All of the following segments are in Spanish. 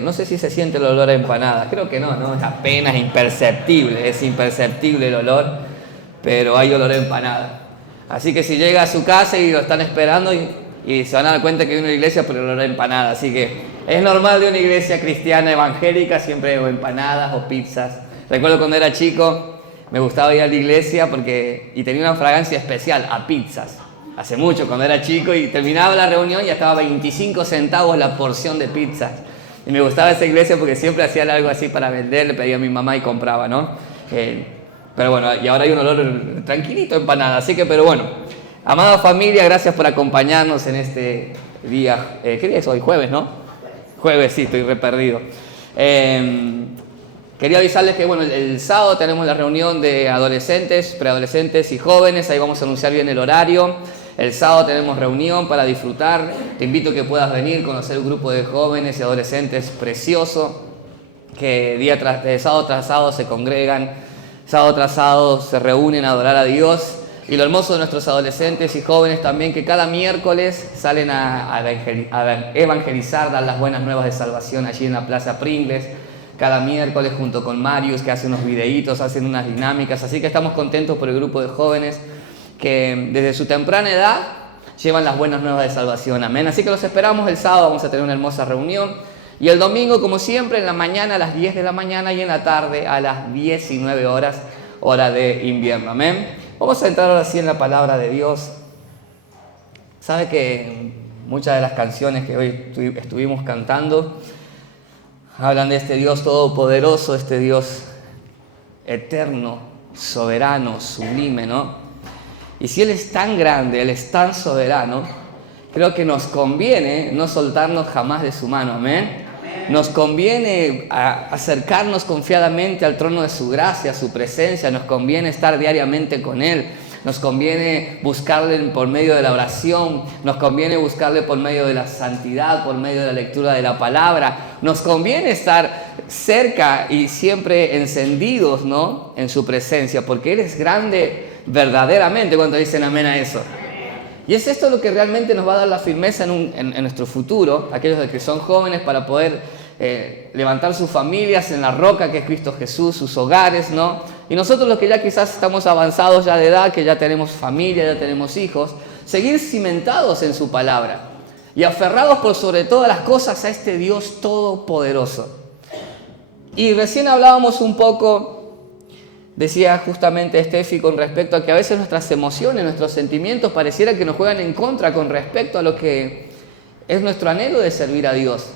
No sé si se siente el olor a empanada, creo que no, es apenas imperceptible, es imperceptible el olor, pero hay olor a empanada. Así que si llega a su casa y lo están esperando y se van a dar cuenta que hay una iglesia por el olor a empanada, así que es normal de una iglesia cristiana evangélica, siempre o empanadas o pizzas. Recuerdo cuando era chico, me gustaba ir a la iglesia y tenía una fragancia especial a pizzas. Hace mucho, cuando era chico, y terminaba la reunión y ya estaba 25 centavos la porción de pizzas. Y me gustaba esa iglesia porque siempre hacían algo así para vender, le pedía a mi mamá y compraba, ¿no? Pero bueno, y ahora hay un olor tranquilito a empanada, así que, pero bueno. Amada familia, gracias por acompañarnos en este día. ¿Qué día es hoy? Jueves, ¿no? Jueves, sí, estoy re perdido. Quería avisarles que, bueno, el sábado tenemos la reunión de adolescentes, preadolescentes y jóvenes. Ahí vamos a anunciar bien el horario. El sábado tenemos reunión para disfrutar. Te invito a que puedas venir, conocer un grupo de jóvenes y adolescentes precioso que de sábado tras sábado se congregan, sábado tras sábado se reúnen a adorar a Dios. Y lo hermoso de nuestros adolescentes y jóvenes también, que cada miércoles salen a evangelizar, dar las buenas nuevas de salvación allí en la Plaza Pringles. Cada miércoles junto con Marius, que hace unos videitos, hacen unas dinámicas. Así que estamos contentos por el grupo de jóvenes que desde su temprana edad llevan las buenas nuevas de salvación. Amén. Así que los esperamos el sábado, vamos a tener una hermosa reunión. Y el domingo, como siempre, en la mañana a las 10 de la mañana y en la tarde a las 19 horas, hora de invierno. Amén. Vamos a entrar ahora sí en la palabra de Dios. Sabe que muchas de las canciones que hoy estuvimos cantando hablan de este Dios todopoderoso, este Dios eterno, soberano, sublime, ¿no? Y si Él es tan grande, Él es tan soberano, creo que nos conviene no soltarnos jamás de su mano, ¿amén? Nos conviene acercarnos confiadamente al trono de su gracia, a su presencia, nos conviene estar diariamente con Él, nos conviene buscarle por medio de la oración, nos conviene buscarle por medio de la santidad, por medio de la lectura de la palabra, nos conviene estar cerca y siempre encendidos, ¿no?, en su presencia, porque Él es grande verdaderamente. Cuando dicen amén a eso. Y es esto lo que realmente nos va a dar la firmeza en nuestro futuro, aquellos de que son jóvenes, para poder levantar sus familias en la roca que es Cristo Jesús, sus hogares, ¿no? Y nosotros los que ya quizás estamos avanzados ya de edad, que ya tenemos familia, ya tenemos hijos, seguir cimentados en su palabra y aferrados por sobre todas las cosas a este Dios todopoderoso. Y recién hablábamos un poco, decía justamente Estefi, con respecto a que a veces nuestras emociones, nuestros sentimientos pareciera que nos juegan en contra con respecto a lo que es nuestro anhelo de servir a Dios.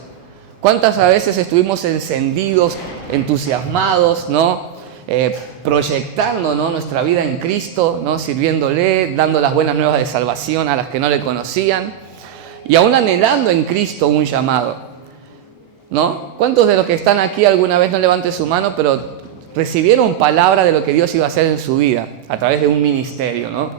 ¿Cuántas veces estuvimos encendidos, entusiasmados, ¿no? Proyectando, ¿no?, nuestra vida en Cristo, ¿no?, sirviéndole, dando las buenas nuevas de salvación a las que no le conocían y aún anhelando en Cristo un llamado, ¿no? ¿Cuántos de los que están aquí alguna vez, no levanten su mano, pero recibieron palabra de lo que Dios iba a hacer en su vida a través de un ministerio, ¿no?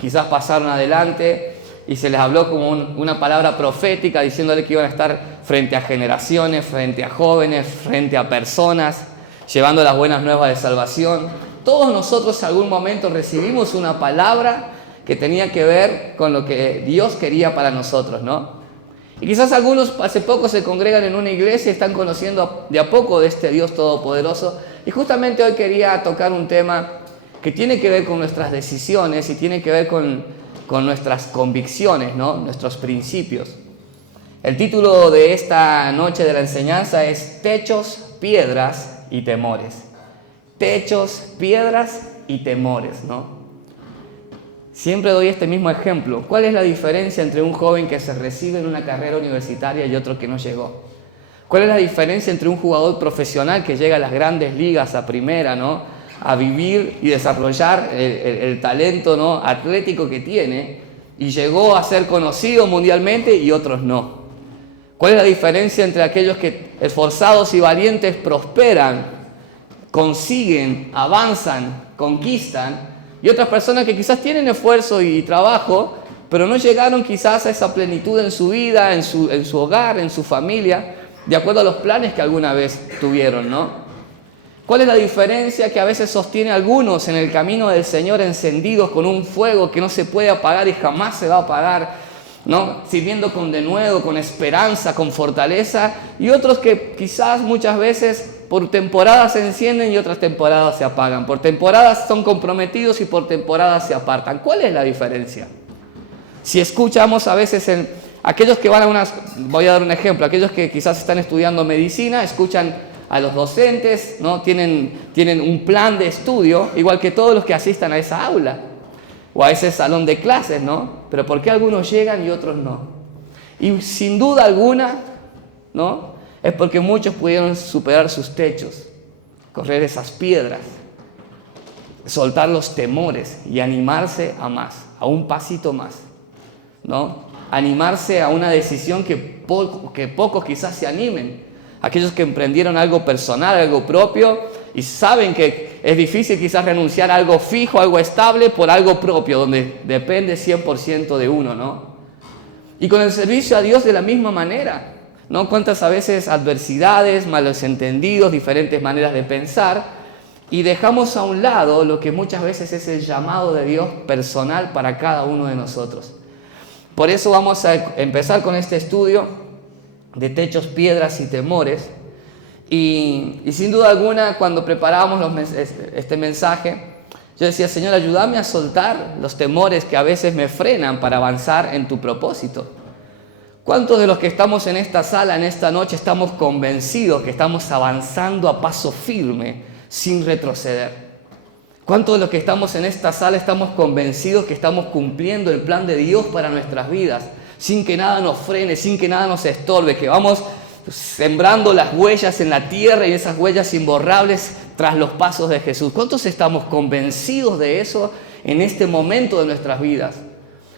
Quizás pasaron adelante y se les habló como una palabra profética diciéndole que iban a estar frente a generaciones, frente a jóvenes, frente a personas, llevando las buenas nuevas de salvación. Todos nosotros en algún momento recibimos una palabra que tenía que ver con lo que Dios quería para nosotros, ¿no? Y quizás algunos hace poco se congregan en una iglesia y están conociendo de a poco de este Dios todopoderoso. Y justamente hoy quería tocar un tema que tiene que ver con nuestras decisiones y tiene que ver con nuestras convicciones, ¿no?, nuestros principios. El título de esta noche de la enseñanza es Techos, Piedras y Temores. Techos, piedras y temores, ¿no? Siempre doy este mismo ejemplo. ¿Cuál es la diferencia entre un joven que se recibe en una carrera universitaria y otro que no llegó? ¿Cuál es la diferencia entre un jugador profesional que llega a las grandes ligas, a primera, ¿no?, a vivir y desarrollar el talento, ¿no?, atlético que tiene y llegó a ser conocido mundialmente y otros no? ¿Cuál es la diferencia entre aquellos que esforzados y valientes prosperan, consiguen, avanzan, conquistan, y otras personas que quizás tienen esfuerzo y trabajo, pero no llegaron quizás a esa plenitud en su vida, en su hogar, en su familia, de acuerdo a los planes que alguna vez tuvieron, ¿no? ¿Cuál es la diferencia que a veces sostiene a algunos en el camino del Señor encendidos con un fuego que no se puede apagar y jamás se va a apagar, ¿no? Sirviendo con denuedo, con esperanza, con fortaleza, y otros que quizás muchas veces por temporadas se encienden y otras temporadas se apagan. Por temporadas son comprometidos y por temporadas se apartan. ¿Cuál es la diferencia? Si escuchamos a veces aquellos que van voy a dar un ejemplo, aquellos que quizás están estudiando medicina, escuchan a los docentes, ¿no? Tienen un plan de estudio, igual que todos los que asistan a esa aula o a ese salón de clases, ¿no? Pero ¿por qué algunos llegan y otros no? Y sin duda alguna, ¿no? Es porque muchos pudieron superar sus techos, correr esas piedras, soltar los temores y animarse a más, a un pasito más, ¿no? Animarse a una decisión que pocos quizás se animen. Aquellos que emprendieron algo personal, algo propio, y saben que es difícil quizás renunciar a algo fijo, algo estable, por algo propio, donde depende 100% de uno, ¿no? Y con el servicio a Dios de la misma manera, ¿no? Cuántas a veces adversidades, malos entendidos, diferentes maneras de pensar, y dejamos a un lado lo que muchas veces es el llamado de Dios personal para cada uno de nosotros. Por eso vamos a empezar con este estudio de techos, piedras y temores. Y sin duda alguna, cuando preparábamos este mensaje, yo decía: Señor, ayúdame a soltar los temores que a veces me frenan para avanzar en tu propósito. ¿Cuántos de los que estamos en esta sala, en esta noche, estamos convencidos que estamos avanzando a paso firme, sin retroceder? ¿Cuántos de los que estamos en esta sala estamos convencidos que estamos cumpliendo el plan de Dios para nuestras vidas, sin que nada nos frene, sin que nada nos estorbe, que vamos sembrando las huellas en la tierra y esas huellas imborrables tras los pasos de Jesús? ¿Cuántos estamos convencidos de eso en este momento de nuestras vidas?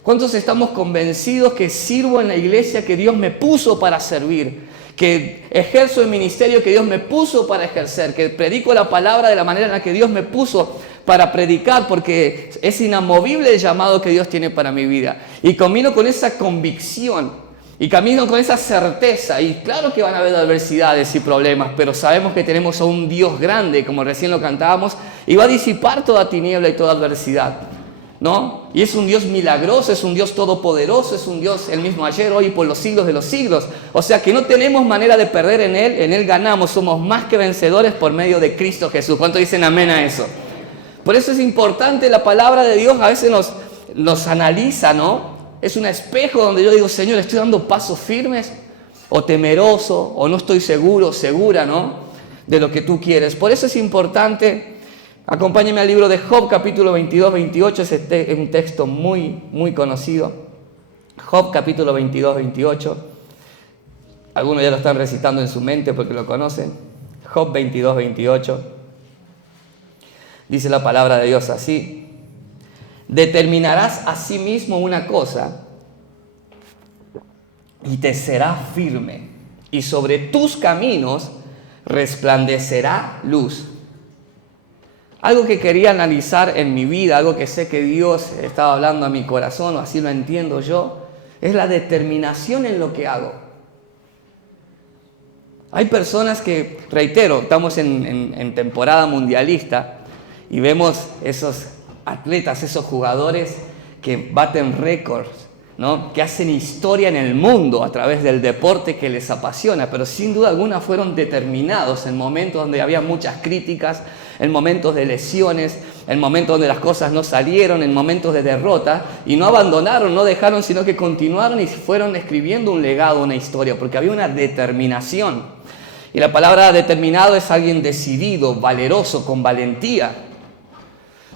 ¿Cuántos estamos convencidos que sirvo en la iglesia que Dios me puso para servir? Que ejerzo el ministerio que Dios me puso para ejercer, que predico la palabra de la manera en la que Dios me puso para predicar, porque es inamovible el llamado que Dios tiene para mi vida. Y camino con esa convicción, y camino con esa certeza. Y claro que van a haber adversidades y problemas, pero sabemos que tenemos a un Dios grande, como recién lo cantábamos, y va a disipar toda tiniebla y toda adversidad, ¿no? Y es un Dios milagroso, es un Dios todopoderoso, es un Dios el mismo ayer, hoy y por los siglos de los siglos. O sea que no tenemos manera de perder en Él ganamos, somos más que vencedores por medio de Cristo Jesús. ¿Cuántos dicen amén a eso? Por eso es importante la palabra de Dios, a veces nos analiza, ¿no? Es un espejo donde yo digo: Señor, ¿estoy dando pasos firmes? O temeroso, o no estoy seguro, segura, ¿no? De lo que tú quieres. Por eso es importante. Acompáñenme al libro de Job, capítulo 22, 28, es un texto muy, muy conocido. Job, capítulo 22, 28. Algunos ya lo están recitando en su mente porque lo conocen. Job 22, 28. Dice la palabra de Dios así: determinarás a sí mismo una cosa y te será firme, y sobre tus caminos resplandecerá luz. Algo que quería analizar en mi vida, algo que sé que Dios estaba hablando a mi corazón, o así lo entiendo yo, es la determinación en lo que hago. Hay personas que, reitero, estamos en temporada mundialista y vemos esos atletas, esos jugadores que baten récords, ¿no? Que hacen historia en el mundo a través del deporte que les apasiona, pero sin duda alguna fueron determinados en momentos donde había muchas críticas, en momentos de lesiones, en momentos donde las cosas no salieron, en momentos de derrota, y no abandonaron, no dejaron, sino que continuaron y fueron escribiendo un legado, una historia, porque había una determinación. Y la palabra determinado es alguien decidido, valeroso, con valentía.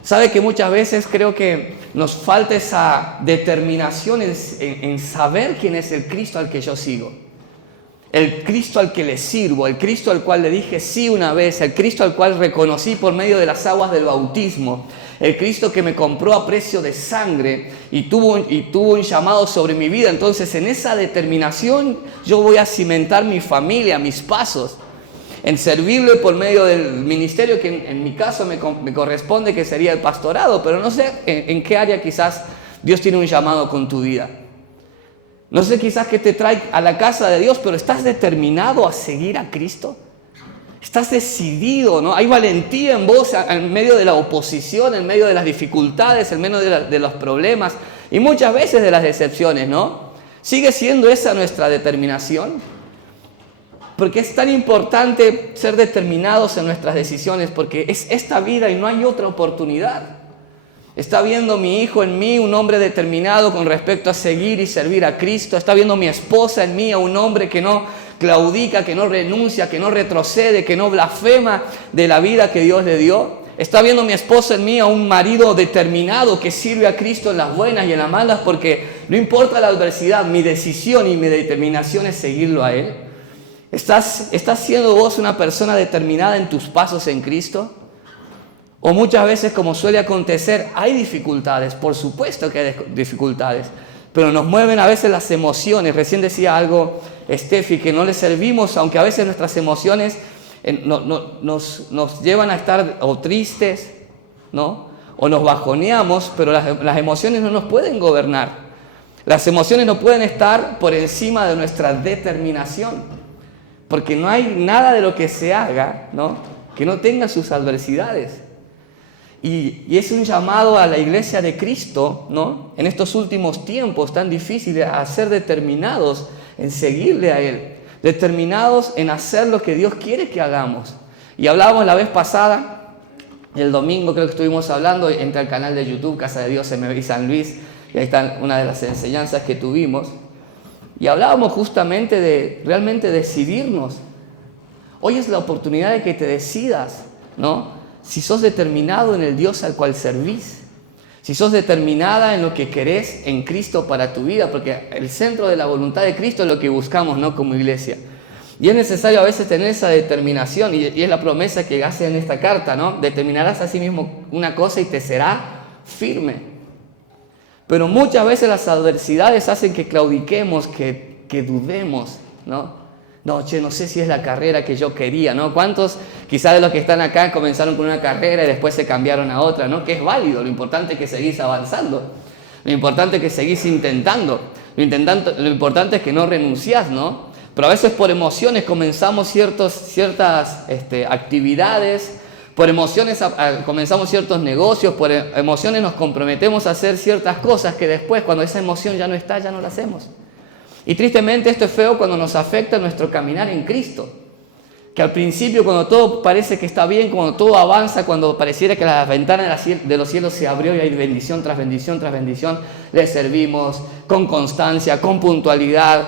¿Sabe que muchas veces creo que nos falta esa determinación en saber quién es el Cristo al que yo sigo? El Cristo al que le sirvo, el Cristo al cual le dije sí una vez, el Cristo al cual reconocí por medio de las aguas del bautismo, el Cristo que me compró a precio de sangre y tuvo un llamado sobre mi vida. Entonces, en esa determinación yo voy a cimentar mi familia, mis pasos, en servirle por medio del ministerio que en mi caso me corresponde, que sería el pastorado, pero no sé en qué área quizás Dios tiene un llamado con tu vida. No sé quizás qué te trae a la casa de Dios, pero ¿estás determinado a seguir a Cristo? ¿Estás decidido, no? Hay valentía en vos en medio de la oposición, en medio de las dificultades, en medio de los problemas y muchas veces de las decepciones, ¿no? ¿Sigue siendo esa nuestra determinación? Porque es tan importante ser determinados en nuestras decisiones, porque es esta vida y no hay otra oportunidad. Está viendo mi hijo en mí un hombre determinado con respecto a seguir y servir a Cristo. Está viendo mi esposa en mí a un hombre que no claudica, que no renuncia, que no retrocede, que no blasfema de la vida que Dios le dio. Está viendo mi esposa en mí a un marido determinado que sirve a Cristo en las buenas y en las malas, porque no importa la adversidad, mi decisión y mi determinación es seguirlo a Él. ¿Estás siendo vos una persona determinada en tus pasos en Cristo? O muchas veces, como suele acontecer, hay dificultades, por supuesto que hay dificultades, pero nos mueven a veces las emociones. Recién decía algo Steffi, que no le servimos, aunque a veces nuestras emociones nos llevan a estar o tristes, ¿no? O nos bajoneamos, pero las emociones no nos pueden gobernar. Las emociones no pueden estar por encima de nuestra determinación, porque no hay nada de lo que se haga, ¿no?, que no tenga sus adversidades. Y es un llamado a la iglesia de Cristo, ¿no?, en estos últimos tiempos tan difíciles, a ser determinados en seguirle a Él, determinados en hacer lo que Dios quiere que hagamos. Y hablábamos la vez pasada, el domingo creo que estuvimos hablando, entra al canal de YouTube Casa de Dios MBI San Luis, y ahí están una de las enseñanzas que tuvimos, y hablábamos justamente de realmente decidirnos. Hoy es la oportunidad de que te decidas, ¿no?, si sos determinado en el Dios al cual servís, si sos determinada en lo que querés en Cristo para tu vida, porque el centro de la voluntad de Cristo es lo que buscamos, ¿no?, como iglesia. Y es necesario a veces tener esa determinación, y es la promesa que hace en esta carta, ¿no? Determinarás a sí mismo una cosa y te será firme. Pero muchas veces las adversidades hacen que claudiquemos, que dudemos, ¿no? No sé si es la carrera que yo quería, ¿no? ¿Cuántos quizás de los que están acá comenzaron con una carrera y después se cambiaron a otra, ¿no? Que es válido, lo importante es que seguís avanzando, lo importante es que seguís intentando, lo importante es que no renunciás, ¿no? Pero a veces por emociones comenzamos ciertas actividades, por emociones comenzamos ciertos negocios, por emociones nos comprometemos a hacer ciertas cosas que después, cuando esa emoción ya no está, ya no la hacemos. Y tristemente esto es feo cuando nos afecta nuestro caminar en Cristo. Que al principio, cuando todo parece que está bien, cuando todo avanza, cuando pareciera que la ventana de los cielos se abrió y hay bendición tras bendición tras bendición, le servimos con constancia, con puntualidad,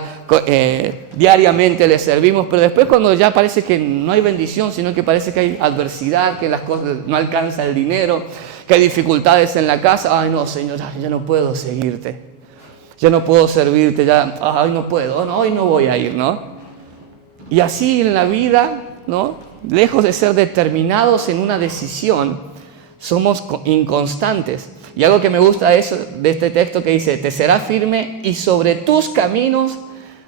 diariamente le servimos, pero después cuando ya parece que no hay bendición, sino que parece que hay adversidad, que las cosas no alcanza el dinero, que hay dificultades en la casa, ay no, Señor, ya no puedo seguirte. Ya no puedo servirte, hoy no puedo, hoy no voy a ir, ¿no? Y así en la vida, ¿no?, lejos de ser determinados en una decisión, somos inconstantes. Y algo que me gusta de este texto que dice, te será firme y sobre tus caminos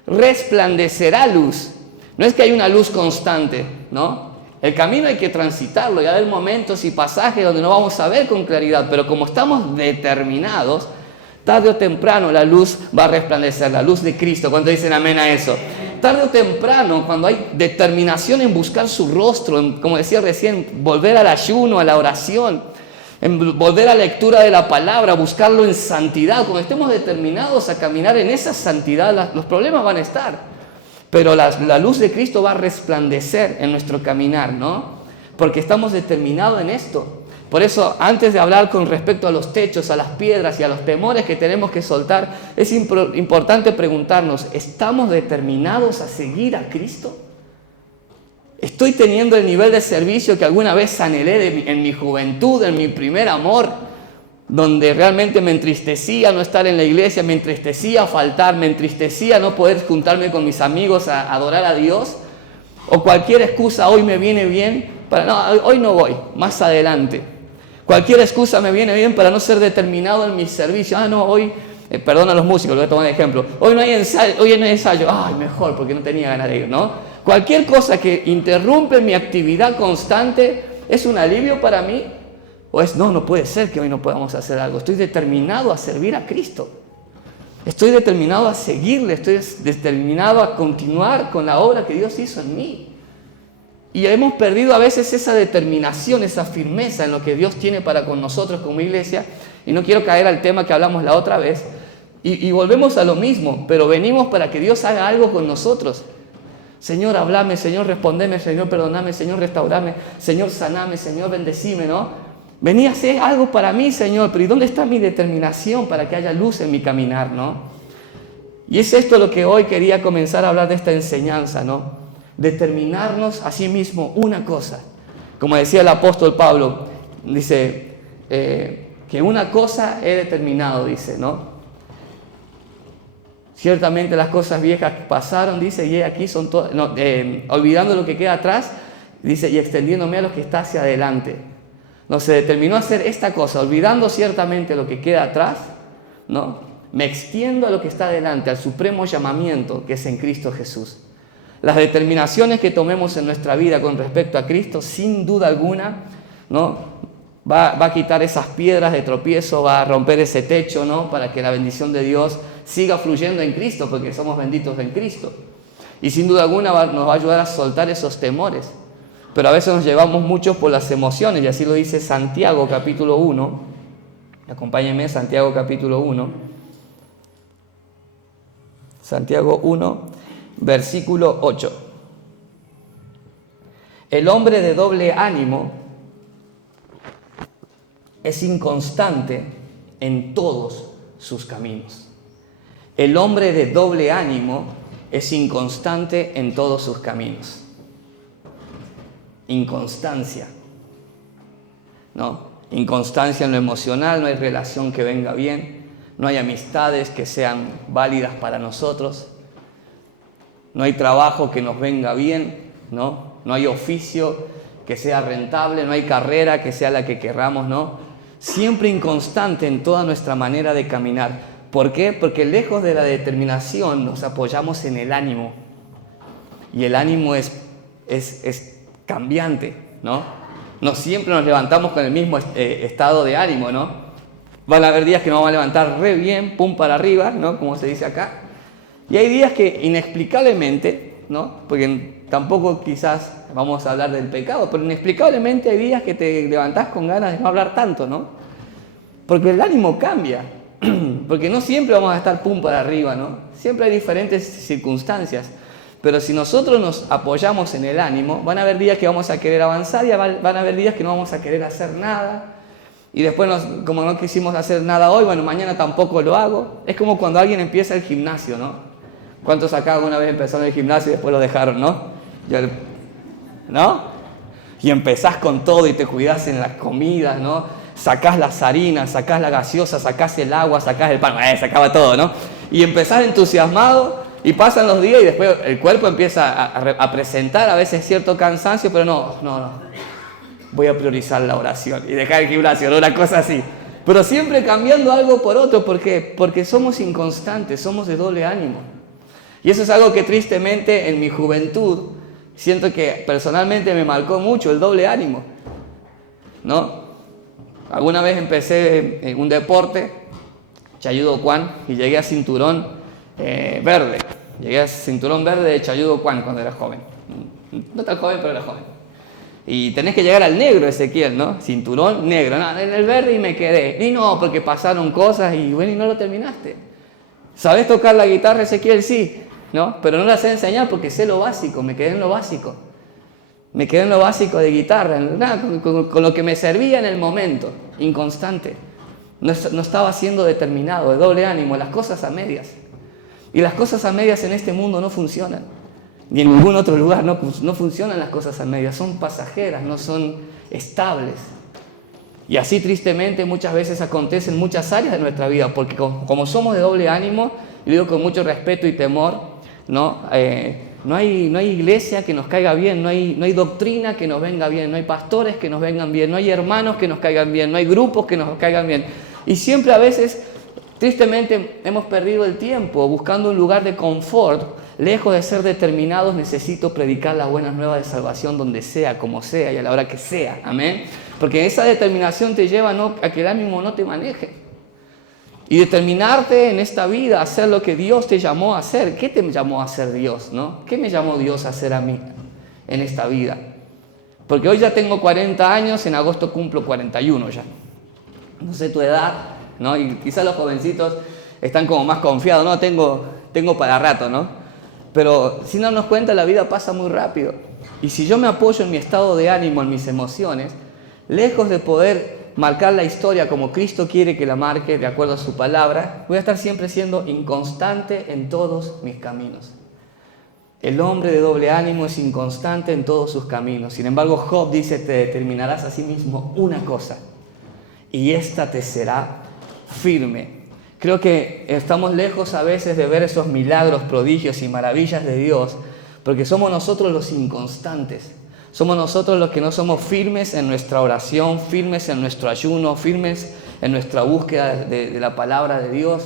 resplandecerá luz. No es que hay una luz constante, ¿no? El camino hay que transitarlo y hay momentos y pasajes donde no vamos a ver con claridad, pero como estamos determinados, tarde o temprano la luz va a resplandecer, la luz de Cristo. ¿Cuántos dicen amén a eso? Tarde o temprano, cuando hay determinación en buscar su rostro, en, como decía recién, volver al ayuno, a la oración, en volver a la lectura de la palabra, buscarlo en santidad, cuando estemos determinados a caminar en esa santidad, los problemas van a estar, pero la luz de Cristo va a resplandecer en nuestro caminar, ¿no? Porque estamos determinados en esto. Por eso, antes de hablar con respecto a los techos, a las piedras y a los temores que tenemos que soltar, es importante preguntarnos, ¿estamos determinados a seguir a Cristo? ¿Estoy teniendo el nivel de servicio que alguna vez anhelé en mi juventud, en mi primer amor, donde realmente me entristecía no estar en la iglesia, me entristecía faltar, me entristecía no poder juntarme con mis amigos a adorar a Dios? O cualquier excusa hoy me viene bien, hoy no voy, más adelante. Cualquier excusa me viene bien para no ser determinado en mi servicio. Hoy, perdón a los músicos, lo voy a tomar de ejemplo. Hoy no hay ensayo. Mejor, porque no tenía ganas de ir, ¿no? Cualquier cosa que interrumpe mi actividad constante, ¿es un alivio para mí? ¿O es, no puede ser que hoy no podamos hacer algo? Estoy determinado a servir a Cristo. Estoy determinado a seguirle. Estoy determinado a continuar con la obra que Dios hizo en mí. Y hemos perdido a veces esa determinación, esa firmeza en lo que Dios tiene para con nosotros como iglesia. Y no quiero caer al tema que hablamos la otra vez, Y volvemos a lo mismo, pero venimos para que Dios haga algo con nosotros. Señor, hablame, Señor, respondeme, Señor, perdoname, Señor, restaurame, Señor, saname, Señor, bendecime, ¿no? Vení a hacer algo para mí, Señor, pero ¿y dónde está mi determinación para que haya luz en mi caminar, ¿no? Y es esto lo que hoy quería comenzar a hablar de esta enseñanza, ¿no? Determinarnos a sí mismo una cosa. Como decía el apóstol Pablo, dice que una cosa he determinado, dice, ¿no? Ciertamente las cosas viejas pasaron, dice, y aquí son todas, no, olvidando lo que queda atrás, dice, y extendiéndome a lo que está hacia adelante. No, se determinó a hacer esta cosa, olvidando ciertamente lo que queda atrás, ¿no? Me extiendo a lo que está adelante, al supremo llamamiento que es en Cristo Jesús. Las determinaciones que tomemos en nuestra vida con respecto a Cristo, sin duda alguna, ¿no? Va a quitar esas piedras de tropiezo, va a romper ese techo, ¿no? Para que la bendición de Dios siga fluyendo en Cristo, porque somos benditos en Cristo. Y sin duda alguna nos va a ayudar a soltar esos temores. Pero a veces nos llevamos mucho por las emociones, y así lo dice Santiago capítulo 1. Acompáñenme, Santiago capítulo 1. Santiago 1, versículo 8. El hombre de doble ánimo es inconstante en todos sus caminos. El hombre de doble ánimo es inconstante en todos sus caminos. Inconstancia, ¿no? Inconstancia en lo emocional, no hay relación que venga bien, no hay amistades que sean válidas para nosotros, no hay trabajo que nos venga bien, ¿no? No hay oficio que sea rentable, no hay carrera que sea la que querramos, ¿no? Siempre inconstante en toda nuestra manera de caminar. ¿Por qué? Porque lejos de la determinación nos apoyamos en el ánimo. Y el ánimo es cambiante, ¿no? No siempre nos levantamos con el mismo estado de ánimo, ¿no? Van a haber días que nos vamos a levantar re bien, pum para arriba, ¿no? Como se dice acá. Y hay días que inexplicablemente, ¿no? Porque tampoco quizás vamos a hablar del pecado, pero inexplicablemente hay días que te levantás con ganas de no hablar tanto, ¿no? Porque el ánimo cambia. Porque no siempre vamos a estar pum para arriba, ¿no? Siempre hay diferentes circunstancias. Pero si nosotros nos apoyamos en el ánimo, van a haber días que vamos a querer avanzar y van a haber días que no vamos a querer hacer nada. Y después, como no quisimos hacer nada hoy, bueno, mañana tampoco lo hago. Es como cuando alguien empieza el gimnasio, ¿no? ¿Cuántos acá alguna vez empezaron el gimnasio y después lo dejaron, no? ¿No? Y empezás con todo y te cuidás en las comidas, ¿no? Sacás las harinas, sacás la gaseosa, sacás el agua, sacás el pan, sacaba todo, ¿no? Y empezás entusiasmado y pasan los días y después el cuerpo empieza a presentar a veces cierto cansancio, pero no. Voy a priorizar la oración y dejar el gimnasio, ¿no? Una cosa así. Pero siempre cambiando algo por otro, ¿por qué? Porque somos inconstantes, somos de doble ánimo. Y eso es algo que tristemente en mi juventud siento que personalmente me marcó mucho, el doble ánimo, ¿no? Alguna vez empecé en un deporte, Chayudo Juan, y llegué a cinturón verde. Llegué a cinturón verde de Chayudo Juan cuando era joven. No tan joven, pero era joven. Y tenés que llegar al negro, Ezequiel, ¿no? Cinturón negro. No, en el verde y me quedé. Y no, porque pasaron cosas y bueno, y no lo terminaste. ¿Sabés tocar la guitarra, Ezequiel? Sí, ¿no? Pero no la sé enseñar porque sé lo básico, me quedé en lo básico. Me quedé en lo básico de guitarra, nada, con lo que me servía en el momento, inconstante. No estaba siendo determinado, de doble ánimo, las cosas a medias. Y las cosas a medias en este mundo no funcionan. Ni en ningún otro lugar no funcionan las cosas a medias, son pasajeras, no son estables. Y así tristemente muchas veces acontece en muchas áreas de nuestra vida, porque como somos de doble ánimo, y digo con mucho respeto y temor, ¿no? No hay iglesia que nos caiga bien, no hay doctrina que nos venga bien, no hay pastores que nos vengan bien, no hay hermanos que nos caigan bien, no hay grupos que nos caigan bien. Y siempre a veces, tristemente, hemos perdido el tiempo buscando un lugar de confort. Lejos de ser determinados, necesito predicar la buena nueva de salvación donde sea, como sea y a la hora que sea. Amén. Porque esa determinación te lleva a que el ánimo no te maneje. Y determinarte en esta vida a hacer lo que Dios te llamó a hacer. ¿Qué te llamó a hacer Dios, no? ¿Qué me llamó Dios a hacer a mí en esta vida? Porque hoy ya tengo 40 años, en agosto cumplo 41 ya. No sé tu edad, ¿no? Y quizás los jovencitos están como más confiados, no, tengo para rato, ¿no? Pero sin darnos cuenta la vida pasa muy rápido. Y si yo me apoyo en mi estado de ánimo, en mis emociones, lejos de poder marcar la historia como Cristo quiere que la marque de acuerdo a su palabra, voy a estar siempre siendo inconstante en todos mis caminos. El hombre de doble ánimo es inconstante en todos sus caminos. Sin embargo, Job dice, te determinarás a sí mismo una cosa, y esta te será firme. Creo que estamos lejos a veces de ver esos milagros, prodigios y maravillas de Dios, porque somos nosotros los inconstantes. Somos nosotros los que no somos firmes en nuestra oración, firmes en nuestro ayuno, firmes en nuestra búsqueda de la palabra de Dios.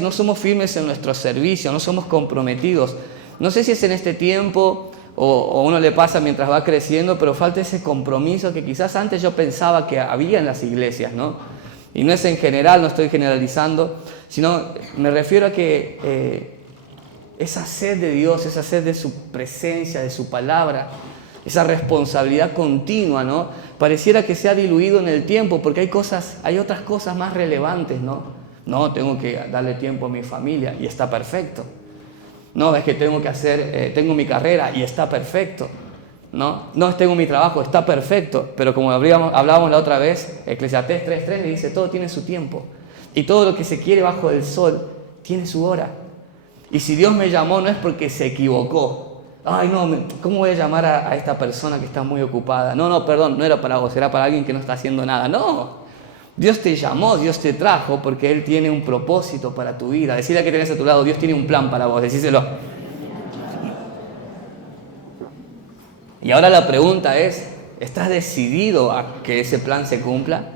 No somos firmes en nuestro servicio, no somos comprometidos. No sé si es en este tiempo o a uno le pasa mientras va creciendo, pero falta ese compromiso que quizás antes yo pensaba que había en las iglesias, ¿no? Y no es en general, no estoy generalizando, sino me refiero a que esa sed de Dios, esa sed de su presencia, de su palabra, esa responsabilidad continua, ¿no? Pareciera que se ha diluido en el tiempo, porque hay otras cosas más relevantes, ¿no? No, tengo que darle tiempo a mi familia y está perfecto. No, es que tengo mi carrera y está perfecto. No, tengo mi trabajo, está perfecto. Pero como hablábamos la otra vez, Eclesiastés 3:3 le dice, todo tiene su tiempo. Y todo lo que se quiere bajo el sol tiene su hora. Y si Dios me llamó no es porque se equivocó. Ay, no, ¿cómo voy a llamar a esta persona que está muy ocupada? No, perdón, no era para vos, era para alguien que no está haciendo nada. No, Dios te llamó, Dios te trajo porque Él tiene un propósito para tu vida. Decirle a que tenés a tu lado, Dios tiene un plan para vos, decíselo. Y ahora la pregunta es, ¿estás decidido a que ese plan se cumpla?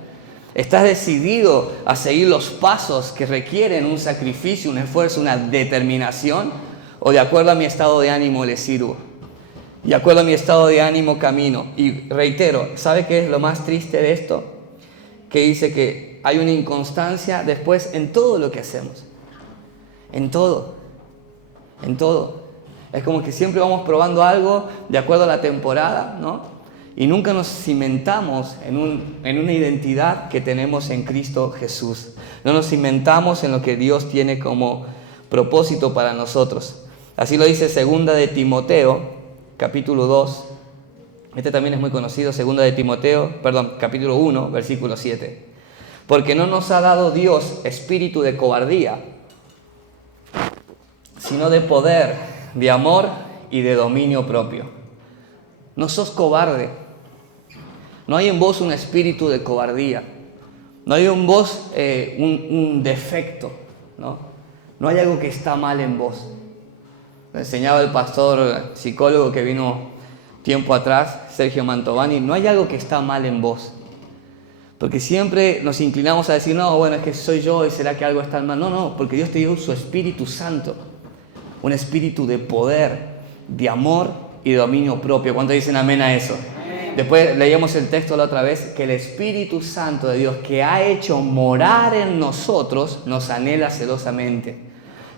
¿Estás decidido a seguir los pasos que requieren un sacrificio, un esfuerzo, una determinación? ¿O de acuerdo a mi estado de ánimo le sirvo? De acuerdo a mi estado de ánimo camino. Y reitero, ¿sabe qué es lo más triste de esto? Que dice que hay una inconstancia después en todo lo que hacemos. En todo. En todo. Es como que siempre vamos probando algo de acuerdo a la temporada, ¿no? Y nunca nos cimentamos en una identidad que tenemos en Cristo Jesús. No nos cimentamos en lo que Dios tiene como propósito para nosotros. Así lo dice 2 de Timoteo, capítulo 2. Este también es muy conocido, 2 de Timoteo, capítulo 1, versículo 7. Porque no nos ha dado Dios espíritu de cobardía, sino de poder, de amor y de dominio propio. No sos cobarde. No hay en vos un espíritu de cobardía. No hay en vos un defecto, ¿no? No hay algo que está mal en vos. Lo enseñaba el pastor psicólogo que vino tiempo atrás, Sergio Mantovani. No hay algo que está mal en vos. Porque siempre nos inclinamos a decir, no, bueno, es que soy yo y será que algo está mal. No, porque Dios te dio su Espíritu Santo. Un espíritu de poder, de amor y de dominio propio. ¿Cuántos dicen amén a eso? Después leíamos el texto la otra vez, que el Espíritu Santo de Dios que ha hecho morar en nosotros nos anhela celosamente.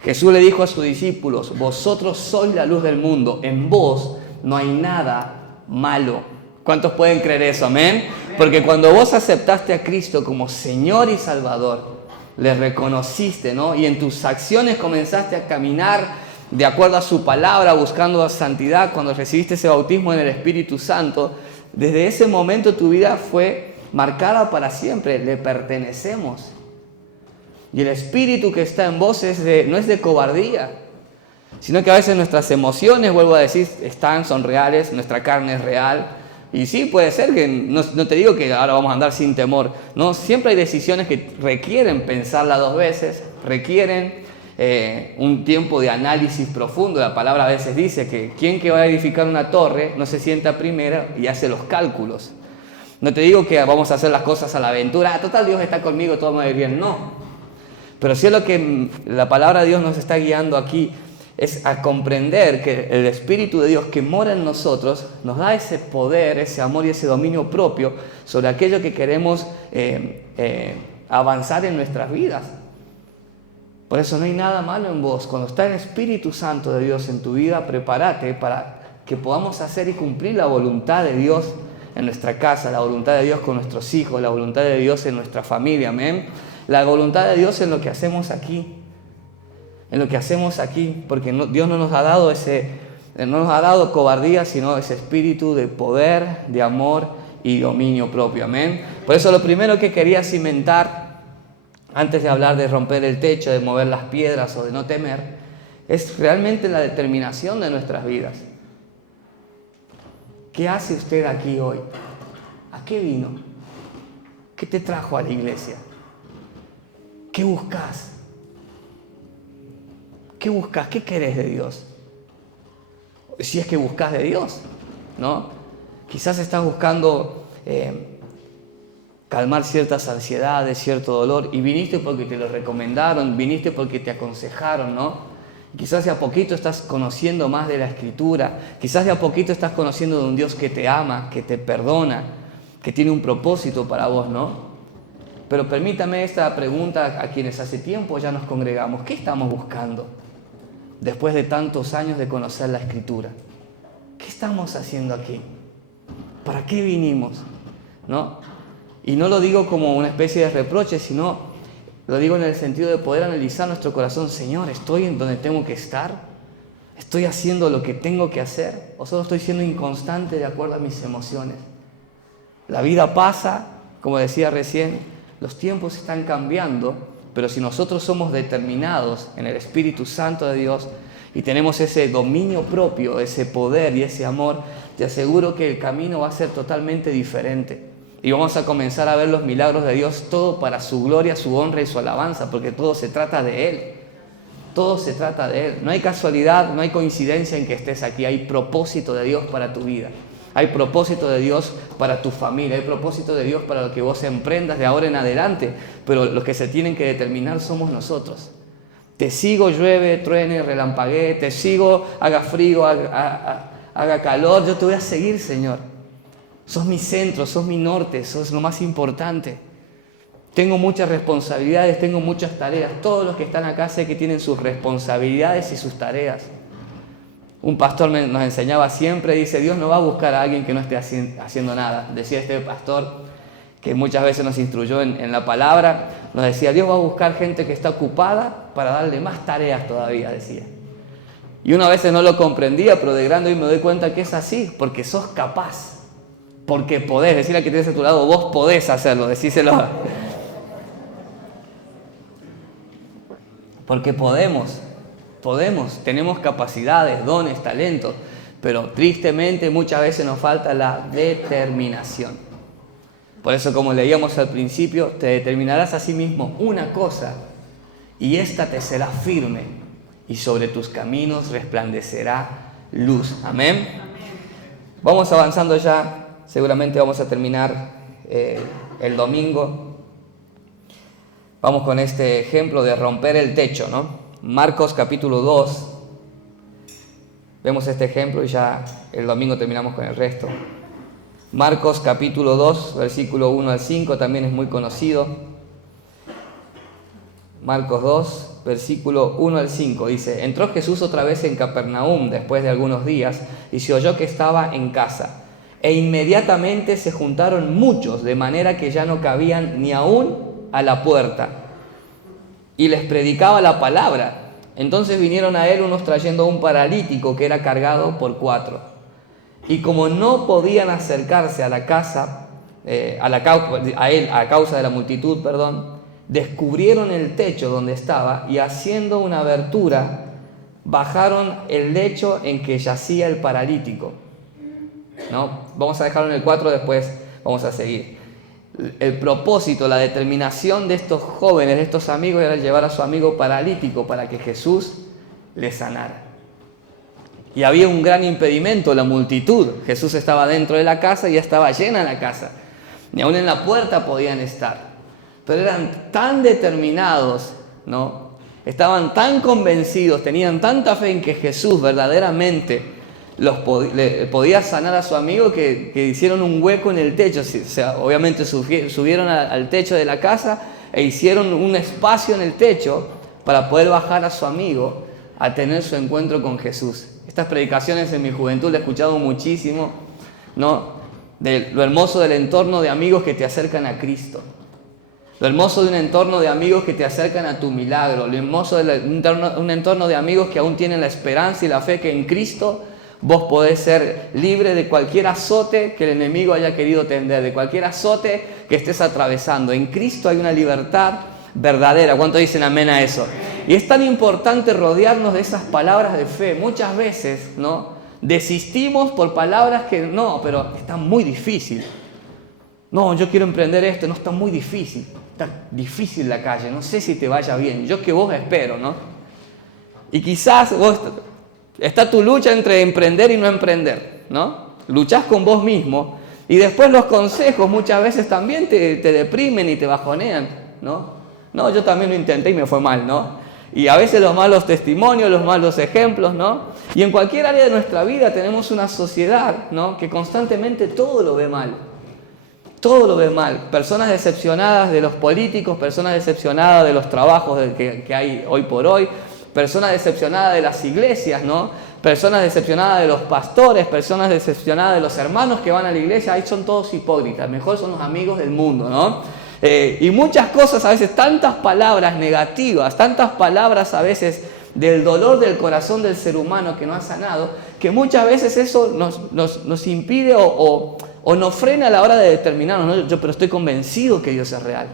Jesús le dijo a sus discípulos, vosotros sois la luz del mundo, en vos no hay nada malo. ¿Cuántos pueden creer eso? Amén. Porque cuando vos aceptaste a Cristo como Señor y Salvador, le reconociste, ¿no? Y en tus acciones comenzaste a caminar de acuerdo a su palabra, buscando la santidad. Cuando recibiste ese bautismo en el Espíritu Santo, desde ese momento tu vida fue marcada para siempre. Le pertenecemos. Y el espíritu que está en vos no es de cobardía, sino que a veces nuestras emociones, vuelvo a decir, son reales, nuestra carne es real. Y sí, puede ser que, no te digo que ahora vamos a andar sin temor, no, siempre hay decisiones que requieren pensarla 2 veces, requieren un tiempo de análisis profundo. La palabra a veces dice que quien que va a edificar una torre no se sienta primero y hace los cálculos. No te digo que vamos a hacer las cosas a la aventura, total Dios está conmigo, todo me va a ir bien, no. Pero sí es lo que la palabra de Dios nos está guiando aquí, es a comprender que el Espíritu de Dios que mora en nosotros nos da ese poder, ese amor y ese dominio propio sobre aquello que queremos avanzar en nuestras vidas. Por eso no hay nada malo en vos. Cuando está el Espíritu Santo de Dios en tu vida, prepárate para que podamos hacer y cumplir la voluntad de Dios en nuestra casa, la voluntad de Dios con nuestros hijos, la voluntad de Dios en nuestra familia, amén. la voluntad de Dios en lo que hacemos aquí. En lo que hacemos aquí, porque Dios no nos ha dado cobardía, sino ese espíritu de poder, de amor y dominio propio. Amén. Por eso lo primero que quería cimentar, antes de hablar de romper el techo, de mover las piedras o de no temer, es realmente la determinación de nuestras vidas. ¿Qué hace usted aquí hoy? ¿A qué vino? ¿Qué te trajo a la iglesia? ¿Qué buscas? ¿Qué buscas? ¿Qué querés de Dios? Si es que buscas de Dios, ¿no? Quizás estás buscando calmar ciertas ansiedades, cierto dolor, y viniste porque te lo recomendaron, viniste porque te aconsejaron, ¿no? Quizás de a poquito estás conociendo más de la Escritura, quizás de a poquito estás conociendo de un Dios que te ama, que te perdona, que tiene un propósito para vos, ¿no? Pero permítame esta pregunta a quienes hace tiempo ya nos congregamos. ¿Qué estamos buscando después de tantos años de conocer la Escritura? ¿Qué estamos haciendo aquí? ¿Para qué vinimos? ¿No? Y no lo digo como una especie de reproche, sino lo digo en el sentido de poder analizar nuestro corazón. Señor, ¿estoy en donde tengo que estar? ¿Estoy haciendo lo que tengo que hacer? ¿O solo estoy siendo inconstante de acuerdo a mis emociones? La vida pasa, como decía recién, los tiempos están cambiando, pero si nosotros somos determinados en el Espíritu Santo de Dios y tenemos ese dominio propio, ese poder y ese amor, te aseguro que el camino va a ser totalmente diferente. Y vamos a comenzar a ver los milagros de Dios, todo para su gloria, su honra y su alabanza, porque todo se trata de Él. Todo se trata de Él. No hay casualidad, no hay coincidencia en que estés aquí. Hay propósito de Dios para tu vida. Hay propósito de Dios para tu familia. Hay propósito de Dios para lo que vos emprendas de ahora en adelante. Pero los que se tienen que determinar somos nosotros. Te sigo, llueve, truene, relampaguee. Te sigo, haga frío, haga calor. Yo te voy a seguir, Señor. Sos mi centro, sos mi norte, sos lo más importante. Tengo muchas responsabilidades, tengo muchas tareas. Todos los que están acá sé que tienen sus responsabilidades y sus tareas. Un pastor nos enseñaba siempre, dice, Dios no va a buscar a alguien que no esté haciendo nada. Decía este pastor, que muchas veces nos instruyó en la palabra, nos decía, Dios va a buscar gente que está ocupada para darle más tareas todavía, decía. Y uno a veces no lo comprendía, pero de grande hoy me doy cuenta que es así, porque sos capaz. Porque podés, decirle a que tienes a tu lado, vos podés hacerlo, decíselo. Porque podemos, tenemos capacidades, dones, talentos, pero tristemente muchas veces nos falta la determinación. Por eso, como leíamos al principio, te determinarás a sí mismo una cosa, y ésta te será firme, y sobre tus caminos resplandecerá luz. Amén. Vamos avanzando ya. Seguramente vamos a terminar el domingo. Vamos con este ejemplo de romper el techo, ¿no? Marcos capítulo 2. Vemos este ejemplo y ya el domingo terminamos con el resto. Marcos capítulo 2, versículo 1 al 5, también es muy conocido. Marcos 2, versículo 1 al 5, dice: Entró Jesús otra vez en Capernaum después de algunos días y se oyó que estaba en casa. E inmediatamente se juntaron muchos, de manera que ya no cabían ni aún a la puerta. Y les predicaba la palabra. Entonces vinieron a él unos trayendo un paralítico que era cargado por 4. Y como no podían acercarse a la casa, a causa de la multitud, descubrieron el techo donde estaba y haciendo una abertura, bajaron el lecho en que yacía el paralítico. ¿No? Vamos a dejarlo en el 4, después vamos a seguir. El propósito, la determinación de estos jóvenes, de estos amigos, era llevar a su amigo paralítico para que Jesús le sanara. Y había un gran impedimento, la multitud. Jesús estaba dentro de la casa y ya estaba llena la casa. Ni aún en la puerta podían estar. Pero eran tan determinados, ¿no? Estaban tan convencidos, tenían tanta fe en que Jesús verdaderamente le podía sanar a su amigo que hicieron un hueco en el techo. O sea, obviamente subieron al techo de la casa e hicieron un espacio en el techo para poder bajar a su amigo a tener su encuentro con Jesús. Estas predicaciones en mi juventud las he escuchado muchísimo, ¿no? De lo hermoso del entorno de amigos que te acercan a Cristo. Lo hermoso de un entorno de amigos que te acercan a tu milagro. Lo hermoso de un entorno de amigos que aún tienen la esperanza y la fe que en Cristo vos podés ser libre de cualquier azote que el enemigo haya querido tender, de cualquier azote que estés atravesando. En Cristo hay una libertad verdadera. ¿Cuánto dicen amén a eso? Y es tan importante rodearnos de esas palabras de fe. Muchas veces, ¿no?, desistimos por palabras que no, pero está muy difícil. No, yo quiero emprender esto, no, está muy difícil. Está difícil la calle, no sé si te vaya bien. Yo que vos espero, ¿no? Y quizás está tu lucha entre emprender y no emprender, ¿no? Luchás con vos mismo y después los consejos muchas veces también te deprimen y te bajonean, ¿no? No, yo también lo intenté y me fue mal, ¿no? Y a veces los malos testimonios, los malos ejemplos, ¿no? Y en cualquier área de nuestra vida tenemos una sociedad, ¿no?, que constantemente todo lo ve mal. Todo lo ve mal. Personas decepcionadas de los políticos, personas decepcionadas de los trabajos que hay hoy por hoy, personas decepcionadas de las iglesias, ¿no? Personas decepcionadas de los pastores, personas decepcionadas de los hermanos que van a la iglesia. Ahí son todos hipócritas, mejor son los amigos del mundo, ¿no? Y muchas cosas, a veces tantas palabras negativas, tantas palabras a veces del dolor del corazón del ser humano que no ha sanado, que muchas veces eso nos impide o nos frena a la hora de determinarnos, ¿no? Pero estoy convencido que Dios es real.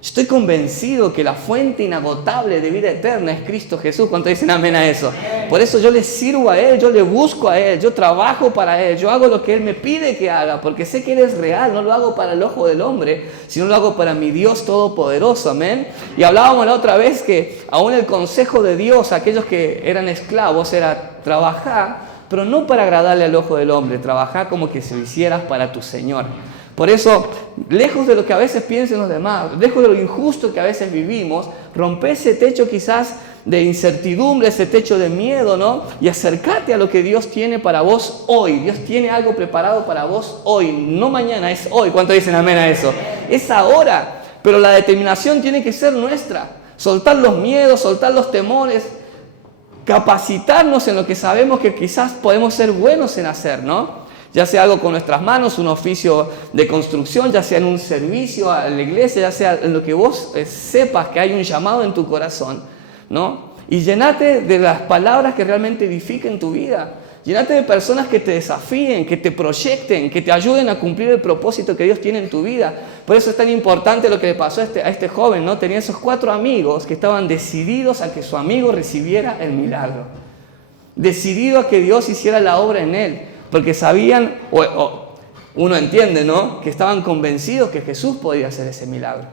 Estoy convencido que la fuente inagotable de vida eterna es Cristo Jesús. ¿Cuántos dicen amén a eso? Por eso yo le sirvo a Él, yo le busco a Él, yo trabajo para Él, yo hago lo que Él me pide que haga, porque sé que Él es real, no lo hago para el ojo del hombre, sino lo hago para mi Dios todopoderoso, amén. Y hablábamos la otra vez que aún el consejo de Dios a aquellos que eran esclavos era trabajar, pero no para agradarle al ojo del hombre, trabajar como que si lo hicieras para tu Señor. Por eso, lejos de lo que a veces piensen los demás, lejos de lo injusto que a veces vivimos, rompe ese techo quizás de incertidumbre, ese techo de miedo, ¿no? Y acércate a lo que Dios tiene para vos hoy. Dios tiene algo preparado para vos hoy, no mañana, es hoy. ¿Cuántos dicen amén a eso? Es ahora, pero la determinación tiene que ser nuestra. Soltar los miedos, soltar los temores, capacitarnos en lo que sabemos que quizás podemos ser buenos en hacer, ¿no? Ya sea algo con nuestras manos, un oficio de construcción, ya sea en un servicio a la iglesia, ya sea en lo que vos sepas que hay un llamado en tu corazón, ¿no? Y llenate de las palabras que realmente edifiquen tu vida. Llenate de personas que te desafíen, que te proyecten, que te ayuden a cumplir el propósito que Dios tiene en tu vida. Por eso es tan importante lo que le pasó a este joven, ¿no? Tenía esos 4 amigos que estaban decididos a que su amigo recibiera el milagro. Decidido a que Dios hiciera la obra en él. Porque sabían, uno entiende, ¿no?, que estaban convencidos que Jesús podía hacer ese milagro.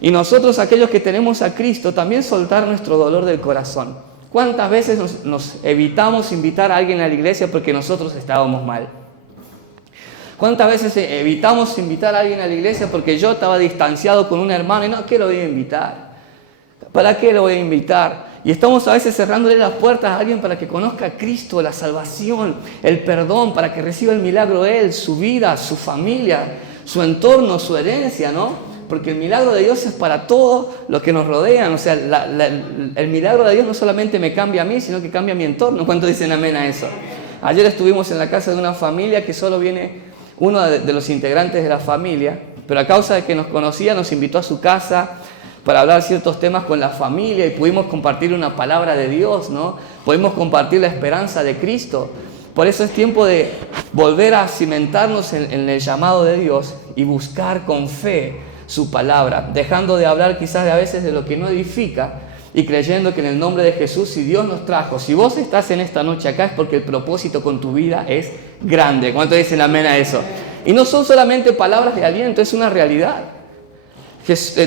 Y nosotros, aquellos que tenemos a Cristo, también soltar nuestro dolor del corazón. ¿Cuántas veces nos evitamos invitar a alguien a la iglesia porque nosotros estábamos mal? ¿Cuántas veces evitamos invitar a alguien a la iglesia porque yo estaba distanciado con un hermano y no, ¿qué lo voy a invitar? ¿Para qué lo voy a invitar? Y estamos a veces cerrándole las puertas a alguien para que conozca a Cristo, la salvación, el perdón, para que reciba el milagro él, su vida, su familia, su entorno, su herencia, ¿no? Porque el milagro de Dios es para todos los que nos rodean. O sea, el milagro de Dios no solamente me cambia a mí, sino que cambia mi entorno. ¿Cuántos dicen amén a eso? Ayer estuvimos en la casa de una familia que solo viene uno de los integrantes de la familia, pero a causa de que nos conocía nos invitó a su casa para hablar ciertos temas con la familia y pudimos compartir una palabra de Dios, ¿no? Pudimos compartir la esperanza de Cristo. Por eso es tiempo de volver a cimentarnos en el llamado de Dios y buscar con fe su palabra, dejando de hablar quizás a veces de lo que no edifica y creyendo que en el nombre de Jesús, si Dios nos trajo, si vos estás en esta noche acá es porque el propósito con tu vida es grande. ¿Cuántos dicen amén a eso? Y no son solamente palabras de aliento, es una realidad.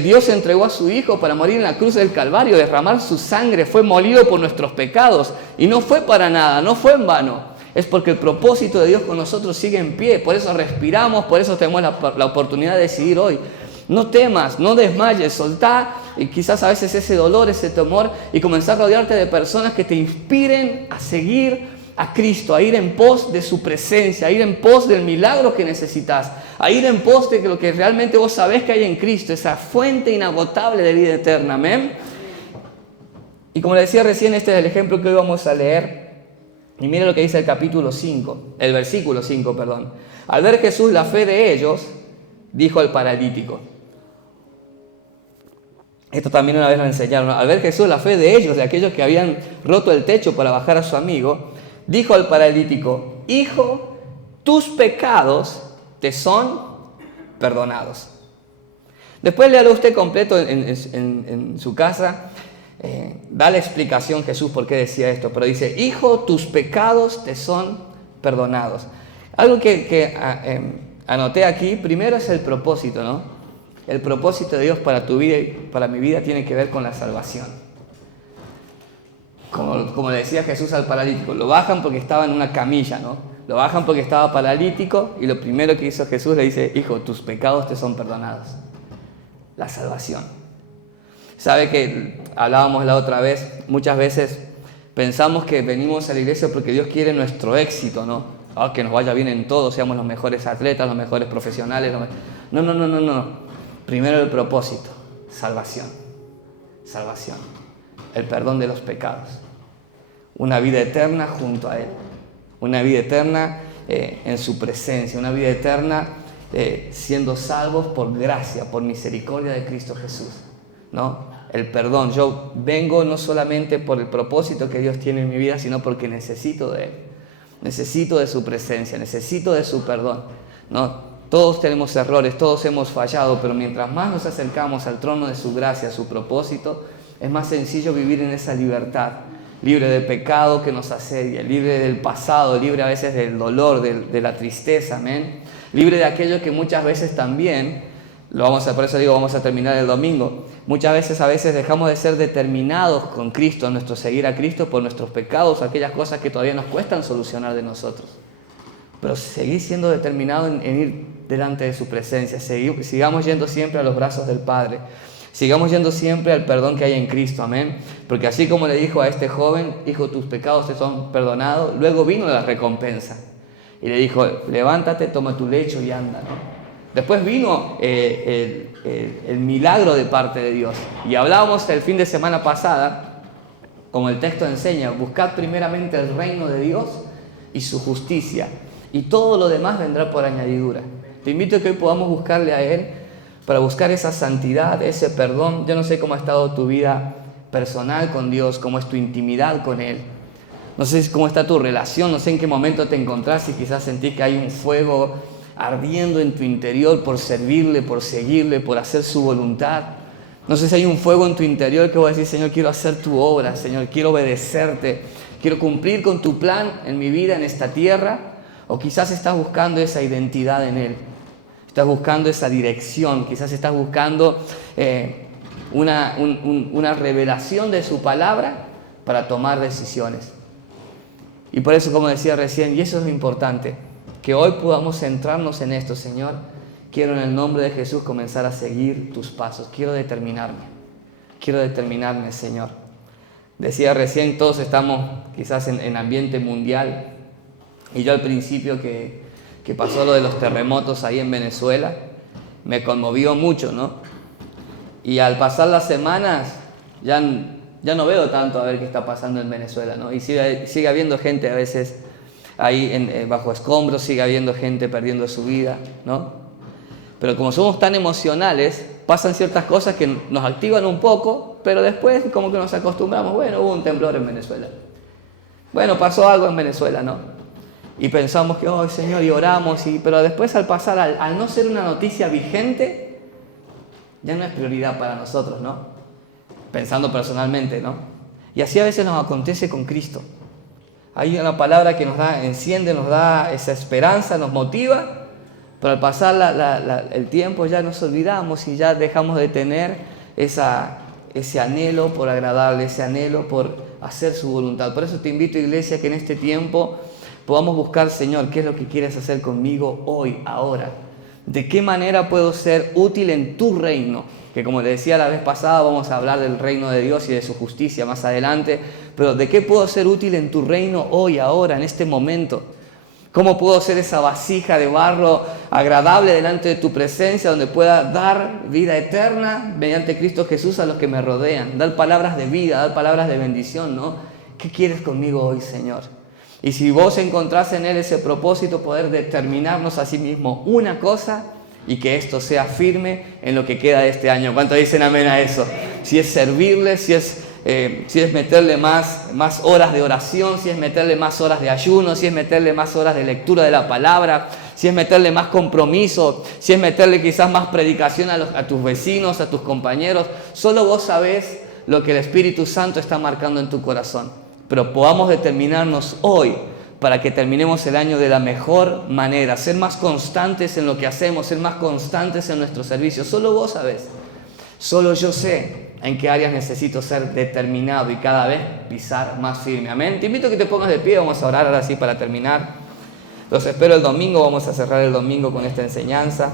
Dios entregó a su Hijo para morir en la cruz del Calvario, derramar su sangre, fue molido por nuestros pecados y no fue para nada, no fue en vano. Es porque el propósito de Dios con nosotros sigue en pie, por eso respiramos, por eso tenemos la oportunidad de decidir hoy. No temas, no desmayes, soltá y quizás a veces ese dolor, ese temor y comenzar a rodearte de personas que te inspiren a seguir a Cristo, a ir en pos de su presencia, a ir en pos del milagro que necesitas, a ir en pos de lo que realmente vos sabés que hay en Cristo, esa fuente inagotable de vida eterna, amén. Y como le decía recién, este es el ejemplo que hoy vamos a leer. Y mire lo que dice el versículo 5, perdón. Al ver Jesús la fe de ellos, dijo al paralítico. Esto también una vez lo enseñaron. Al ver Jesús la fe de ellos, de aquellos que habían roto el techo para bajar a su amigo, dijo al paralítico: hijo, tus pecados te son perdonados. Después léalo usted completo en su casa. Da la explicación Jesús por qué decía esto, pero dice: hijo, tus pecados te son perdonados. Algo que anoté aquí, primero es el propósito, ¿no? El propósito de Dios para tu vida y para mi vida tiene que ver con la salvación. Como le decía Jesús al paralítico, lo bajan porque estaba en una camilla, ¿no? Lo bajan porque estaba paralítico y lo primero que hizo Jesús le dice: hijo, tus pecados te son perdonados. La salvación. Sabe que hablábamos la otra vez, muchas veces pensamos que venimos a la iglesia porque Dios quiere nuestro éxito, ¿no? Que nos vaya bien en todo, seamos los mejores atletas, los mejores profesionales. No. Primero el propósito, salvación. Salvación. El perdón de los pecados. Una vida eterna junto a Él. Una vida eterna en su presencia. Una vida eterna siendo salvos por gracia, por misericordia de Cristo Jesús, ¿no? El perdón. Yo vengo no solamente por el propósito que Dios tiene en mi vida, sino porque necesito de Él. Necesito de su presencia, necesito de su perdón, ¿no? Todos tenemos errores, todos hemos fallado, pero mientras más nos acercamos al trono de su gracia, a su propósito, es más sencillo vivir en esa libertad, libre del pecado que nos asedia, libre del pasado, libre a veces del dolor, de la tristeza, amén. Libre de aquello que muchas veces también, por eso digo, vamos a terminar el domingo, muchas veces a veces dejamos de ser determinados con Cristo, en nuestro seguir a Cristo por nuestros pecados, aquellas cosas que todavía nos cuestan solucionar de nosotros. Pero seguir siendo determinados en ir delante de su presencia, sigamos yendo siempre a los brazos del Padre, sigamos yendo siempre al perdón que hay en Cristo, amén. Porque así como le dijo a este joven: hijo, tus pecados te son perdonados, luego vino la recompensa y le dijo: levántate, toma tu lecho y anda, ¿no? Después vino el milagro de parte de Dios. Y hablábamos el fin de semana pasada, como el texto enseña: buscad primeramente el reino de Dios y su justicia, y todo lo demás vendrá por añadidura. Te invito a que hoy podamos buscarle a Él para buscar esa santidad, ese perdón. Yo no sé cómo ha estado tu vida personal con Dios, cómo es tu intimidad con Él. No sé cómo está tu relación, no sé en qué momento te encontrás, si quizás sentís que hay un fuego ardiendo en tu interior por servirle, por seguirle, por hacer su voluntad. No sé si hay un fuego en tu interior que vos decís: Señor, quiero hacer tu obra, Señor, quiero obedecerte, quiero cumplir con tu plan en mi vida, en esta tierra. O quizás estás buscando esa identidad en Él, estás buscando esa dirección, quizás estás buscando una revelación de su palabra para tomar decisiones. Y por eso, como decía recién, y eso es lo importante, que hoy podamos centrarnos en esto. Señor, quiero en el nombre de Jesús comenzar a seguir tus pasos, quiero determinarme, Señor. Decía recién, todos estamos quizás en ambiente mundial, y yo al principio que pasó lo de los terremotos ahí en Venezuela, me conmovió mucho, ¿no? Y al pasar las semanas, ya no veo tanto a ver qué está pasando en Venezuela, ¿no? Y sigue habiendo gente a veces ahí bajo escombros, sigue habiendo gente perdiendo su vida, ¿no? Pero como somos tan emocionales, pasan ciertas cosas que nos activan un poco, pero después como que nos acostumbramos. Bueno, hubo un temblor en Venezuela. Bueno, pasó algo en Venezuela, ¿no? Y pensamos que, oh Señor, y oramos, pero después al pasar, al no ser una noticia vigente, ya no es prioridad para nosotros, ¿no? Pensando personalmente, ¿no? Y así a veces nos acontece con Cristo. Hay una palabra que nos da, enciende, nos da esa esperanza, nos motiva, pero al pasar el tiempo ya nos olvidamos y ya dejamos de tener ese anhelo por agradarle, ese anhelo por hacer su voluntad. Por eso te invito, iglesia, que en este tiempo podamos buscar: Señor, ¿qué es lo que quieres hacer conmigo hoy, ahora? ¿De qué manera puedo ser útil en tu reino? Que como le decía la vez pasada, vamos a hablar del reino de Dios y de su justicia más adelante. Pero ¿de qué puedo ser útil en tu reino hoy, ahora, en este momento? ¿Cómo puedo ser esa vasija de barro agradable delante de tu presencia, donde pueda dar vida eterna mediante Cristo Jesús a los que me rodean? Dar palabras de vida, dar palabras de bendición, ¿no? ¿Qué quieres conmigo hoy, Señor? Y si vos encontrás en Él ese propósito, poder determinarnos a sí mismo una cosa y que esto sea firme en lo que queda de este año. ¿Cuántos dicen amén a eso? Si es servirle, si es meterle más horas de oración, si es meterle más horas de ayuno, si es meterle más horas de lectura de la palabra, si es meterle más compromiso, si es meterle quizás más predicación a tus vecinos, a tus compañeros. Solo vos sabés lo que el Espíritu Santo está marcando en tu corazón. Pero podamos determinarnos hoy para que terminemos el año de la mejor manera, ser más constantes en lo que hacemos, ser más constantes en nuestro servicio. Solo vos sabés, solo yo sé en qué áreas necesito ser determinado y cada vez pisar más firme. Amén. Te invito a que te pongas de pie, vamos a orar ahora sí para terminar. Los espero el domingo, vamos a cerrar el domingo con esta enseñanza.